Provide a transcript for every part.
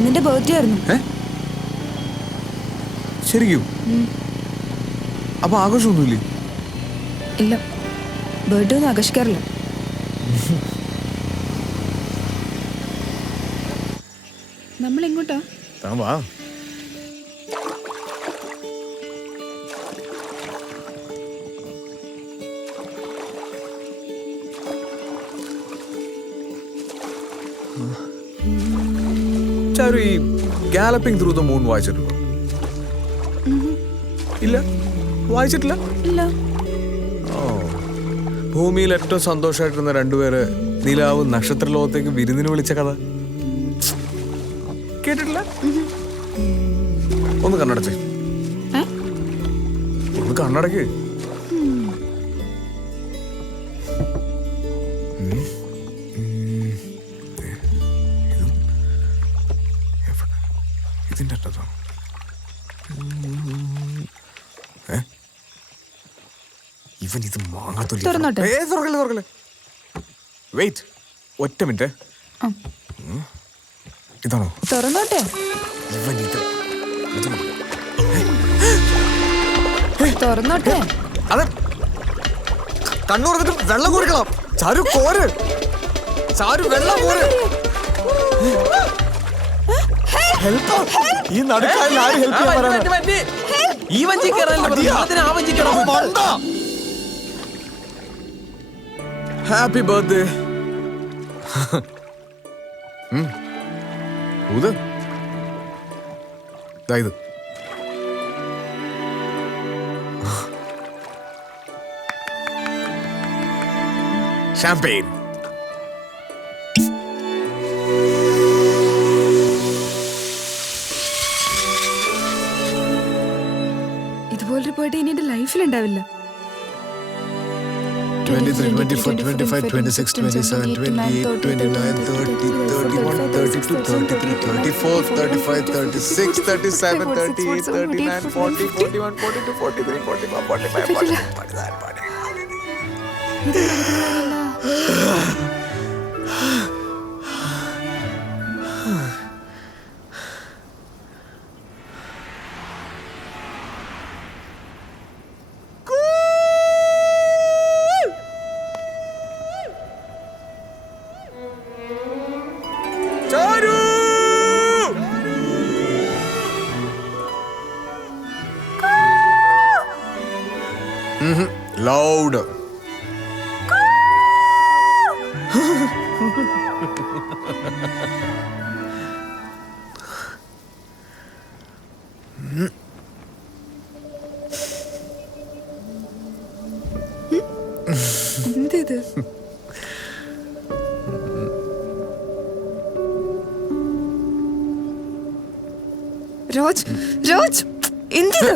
ഇന്നെന്റെ ബർത്ത്ഡേ ആയിരുന്നു. ശരിക്കും? അപ്പൊ ആഘോഷമൊന്നുമില്ലേ? ഇല്ല, ബർത്ത്ഡേ ഒന്നും ആഘോഷിക്കാറില്ല. നമ്മൾ എങ്ങോട്ടാ? വാ. ചാരു, ഈ ഗാലപ്പിംഗ് ത്രൂ ദ മൂൺ വായിച്ചിട്ടുണ്ടോ? ഇല്ല, വായിച്ചിട്ടില്ല. ഇല്ല. ഭൂമിയിൽ ഏറ്റവും സന്തോഷമായിട്ടിരുന്ന രണ്ടുപേര് നിലാവ് നക്ഷത്രലോകത്തേക്ക് വിരുന്നിന് വിളിച്ച കഥ കേട്ടിട്ടില്ല? ഒന്ന് കണ്ണടച്ചേ, ഒന്ന് കണ്ണടക്ക്. ഇതിന്റെ അറ്റത്തോ? ഇവൻ ഇത് തുറന്നോട്ടെ? തുറക്കല്ലേ. വെയിറ്റ്, ഒറ്റ മിനിറ്റ്. ഇതാണോ? തുറന്നോട്ടെ. ഇവൻ ഇത് തുറന്നോട്ടെ. അതെ, കണ്ണൂർന്നിട്ട് വെള്ളം കുടിക്കണം. ചാരു കോര്, ചാരു വെള്ളം കോര്. ഈ നടുക്കാരിൽ ആര് ഹെൽപ്പ് ചെയ്യാൻ പറയാനാ? ഈ വഞ്ചി ഹാപ്പി ബർത്ത്ഡേ. ഇത് ഷാംപെയിൻ. ഇതുപോലൊരു ബർത്ത്ഡേ ഇനി എന്റെ ലൈഫിൽ ഉണ്ടാവില്ല. 23, 24, 25, 26, 27, 28, 29, 30, 31, 32, 33, 34, 35, 36, 37, 38, 39, 40, 41, 42, 43, 44, 45, 46, 47. Louder. എന്തിത്? രാജ്, രാജ്, എന്തിത്?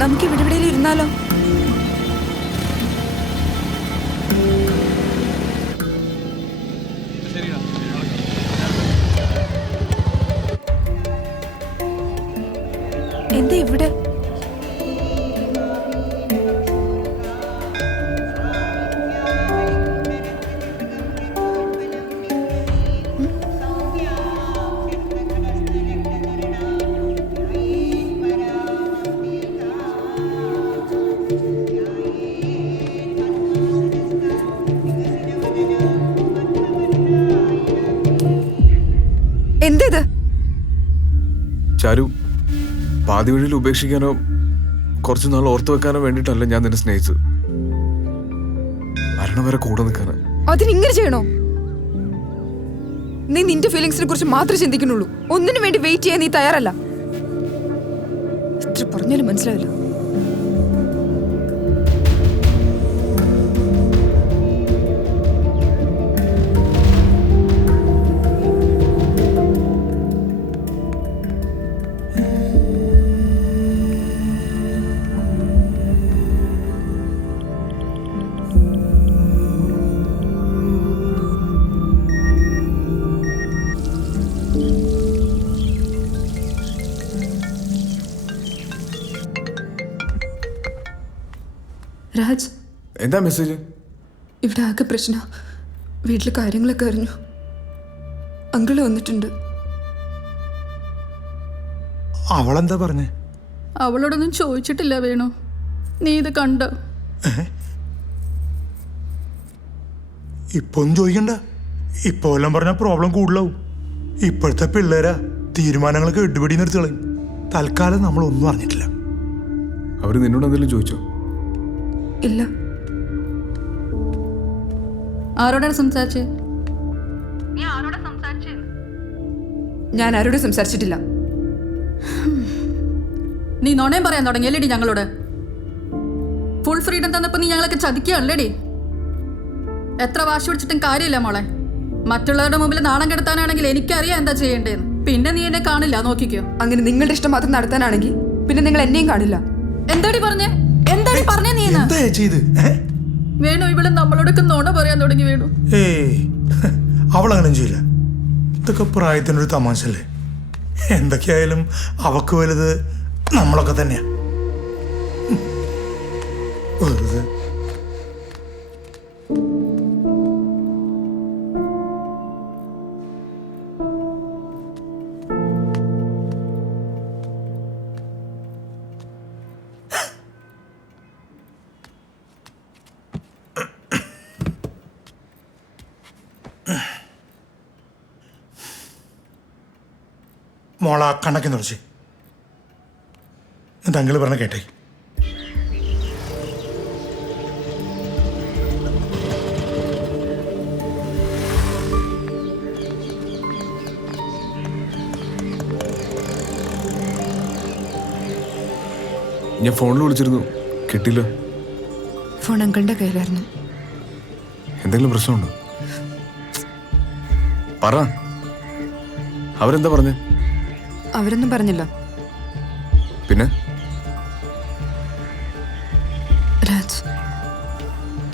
നമുക്ക് ഇവിടെ എവിടെയെങ്കിലും ഇരുന്നാലോ? എന്താ ഇവിടെ? ചാരു, പാതി വഴിയിൽ ഉപേക്ഷിക്കാനോ കുറച്ചു നാൾ ഓർത്തു വെക്കാനോ വേണ്ടിയിട്ടല്ല ഞാൻ നിന്നെ സ്നേഹിച്ചത്. മരണം വരെ കൂടെ നിൽക്കാനാ. അതിനിങ്ങനെ ചെയ്യണോ? നീ നിന്റെ ഫീലിങ്സിനെ കുറിച്ച് മാത്രമേ ചിന്തിക്കുന്നുള്ളൂ. ഒന്നിനു വേണ്ടി വെയിറ്റ് ചെയ്യാൻ നീ തയ്യാറല്ല. എത്ര പറഞ്ഞാലും മനസ്സിലാവില്ല. രാജ്, എന്താ മെസ്സേജ്? ഇവിടെ ആകെ പ്രശ്ന. വീട്ടിലെ കാര്യങ്ങളൊക്കെ അറിഞ്ഞു. അങ്കിള് വന്നിട്ടുണ്ട്. അവളെന്താ പറഞ്ഞേ? അവളോടൊന്നും ചോദിച്ചിട്ടില്ല വേണു. നീ ഇത് കണ്ടോ? ഇപ്പൊ ഒന്നും ചോദിക്കണ്ട. ഇപ്പൊ എല്ലാം പറഞ്ഞ പ്രോബ്ലം കൂടുതലാവും. ഇപ്പോഴത്തെ പിള്ളേരാ തീരുമാനങ്ങളൊക്കെ ഇടുപിടി നിർത്തി കളയും. തൽക്കാലം നമ്മളൊന്നും അറിഞ്ഞിട്ടില്ല. അവര് നിന്നോട് എന്തെങ്കിലും ചോദിച്ചോ? ഇല്ല. ആരോടാണ് സംസാരിച്ചേ? ഞാൻ ആരോടും സംസാരിച്ചിട്ടില്ല. നീ നോണയും പറയാൻ തുടങ്ങിയല്ലേടി ഞങ്ങളോട്? ഫുൾ ഫ്രീഡം തന്നപ്പോ നീ ഞങ്ങളൊക്കെ ചതിക്കുകയല്ലേടി? എത്ര വാശി പിടിച്ചിട്ടും കാര്യമില്ല മോളെ. മറ്റുള്ളവരുടെ മുമ്പിൽ നാണം കെടുത്താനാണെങ്കിൽ എനിക്കറിയാം എന്താ ചെയ്യേണ്ടതെന്ന്. പിന്നെ നീ എന്നെ കാണില്ല, നോക്കിക്കോ. അങ്ങനെ നിങ്ങളുടെ ഇഷ്ടം മാത്രം നടത്താനാണെങ്കിൽ പിന്നെ നിങ്ങൾ എന്നെയും കാണില്ല. എന്താടി പറഞ്ഞേ? എന്താടി പറഞ്ഞേ നീ? എന്താ ചെയ്ത്? വേണു, ഇവിടെ നമ്മളോടൊക്കെ നോണ പറയാൻ തുടങ്ങി. വേണു, അവളങ്ങനെ ചെയ്യില്ല. ഇതൊക്കെ പ്രായത്തിനൊരു തമാശല്ലേ. എന്തൊക്കെയായാലും അവക്ക് വലുത് നമ്മളൊക്കെ തന്നെയാ. വെറുതെ മോള കണക്കി നിറച്ച് എന്നിട്ട് അങ്കിള് പറഞ്ഞ കേട്ടേ. ഞാൻ ഫോണിൽ വിളിച്ചിരുന്നു, കിട്ടില്ല. ഫോൺ അങ്കിളിന്റെ കയ്യിലായിരുന്നു. എന്തെങ്കിലും പ്രശ്നമുണ്ടോ? പറ. അവരെന്താ പറഞ്ഞേ? അവരൊന്നും പറഞ്ഞില്ല. പിന്നെ രാജ്,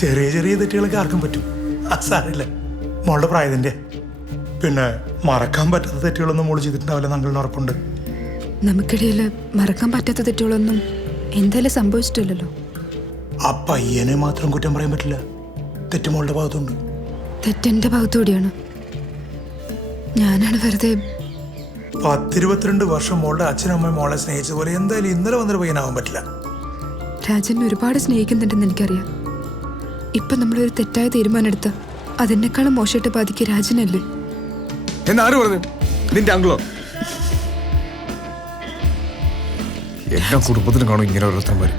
ചെറിയ ചെറിയ തെറ്റുകളൊക്കെ ആർക്കും പറ്റും. സാരില്ല, മോളുടെ പ്രായത്തിന്റെ. പിന്നെ മറക്കാൻ പറ്റാത്ത തെറ്റുകളൊന്നും മോള് ചെയ്തിട്ടുണ്ടാവില്ല, അങ്കിളിന് ഉറപ്പുണ്ട്. നമുക്കിടയിൽ മറക്കാൻ പറ്റാത്ത തെറ്റുകളൊന്നും എന്തായാലും സംഭവിച്ചിട്ടില്ലല്ലോ. ആ പയ്യനെ മാത്രം കുറ്റം പറയാൻ പറ്റില്ല. തെറ്റ് മോളുടെ ഭാഗത്തുണ്ട്. തെറ്റെന്റെ ഭാഗത്തുകൂടിയാണ്. ഞാനാണ് വെറുതെ. 10-22 വർഷം മോളുടെ അച്ഛനും അമ്മയും മോളെ സ്നേഹിച്ച പോലെ എന്തായാലും ഇന്നലെ വന്നൊരു പയ്യനാവാൻ പറ്റില്ല. രാജനെ ഒരുപാട് സ്നേഹിക്കുന്നുണ്ടെന്ന് എനിക്കറിയാം. ഇപ്പൊ നമ്മളൊരു തെറ്റായ തീരുമാനം എടുത്ത അതെന്നെക്കാളും മോശമായിട്ട് ബാധിക്കുക രാജനല്ലേ. എന്നാര് പറഞ്ഞു? നിന്റെ അങ്കിളോ? എല്ലാ കുടുംബത്തിലും കാണും ഇങ്ങനെ ഓരോരുത്തന്മാര്.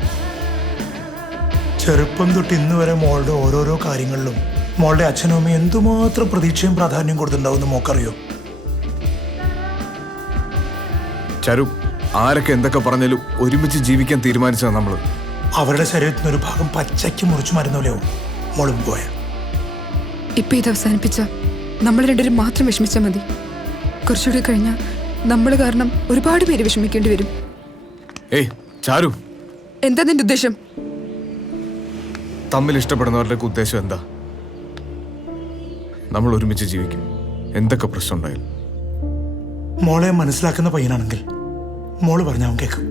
ചെറുപ്പം തൊട്ട് ഇന്ന് വരെ മോളുടെ ഓരോരോ കാര്യങ്ങളിലും മോളുടെ അച്ഛനും അമ്മയും എന്തുമാത്രം പ്രതീക്ഷയും പ്രാധാന്യം കൊടുത്തിട്ടുണ്ടാവും മോക്കറിയോ? ചരു, ആരൊക്കെ എന്തൊക്കെ പറഞ്ഞാലും ഒരുമിച്ച് ജീവിക്കാൻ തീരുമാനിച്ചതാണ് നമ്മള്. അവരുടെ ശരീരത്തിന് ഒരു ഭാഗം പച്ചയ്ക്ക് മുറിച്ചു മരുന്നോലെയാവും മോളും പോയ. ഇപ്പൊ ഇത് അവസാനിപ്പിച്ച നമ്മൾ രണ്ടുപേരും മാത്രം വിഷമിച്ചാൽ മതി. കുറച്ചുകൂടി കഴിഞ്ഞാൽ നമ്മൾ കാരണം ഒരുപാട് പേര് വിഷമിക്കേണ്ടി വരും. ഏയ് ചാരു, എന്താ നിന്റെ ഉദ്ദേശം? തമ്മിൽ ഇഷ്ടപ്പെടുന്നവരുടെ ഉദ്ദേശം എന്താ? നമ്മൾ ഒരുമിച്ച് ജീവിക്കും, എന്തൊക്കെ പ്രശ്നം ഉണ്ടായാലും. മോളെ മനസ്സിലാക്കുന്ന പയ്യനാണെങ്കിൽ മോള് പറഞ്ഞ അവൻ കേൾക്കും.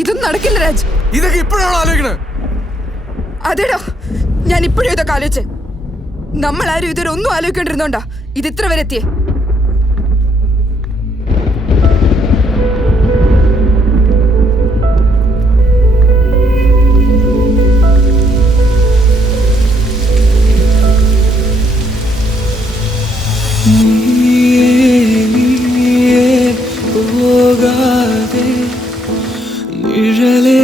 ഇതൊന്നും നടക്കില്ല രാജ്. ഇതൊക്കെ ഇപ്പോഴാണ് ആലോചിക്കണേ? അതേടാ, ഞാൻ ഇപ്പോഴും ഇതൊക്കെ ആലോചിച്ചേ. നമ്മൾ ആരും ഇതുവരെ ഒന്നും ആലോചിക്കേണ്ടിരുന്നോണ്ടാ ഇത് ഇത്ര വരെ എത്തിയേ. പോകാതെ നിഴലേ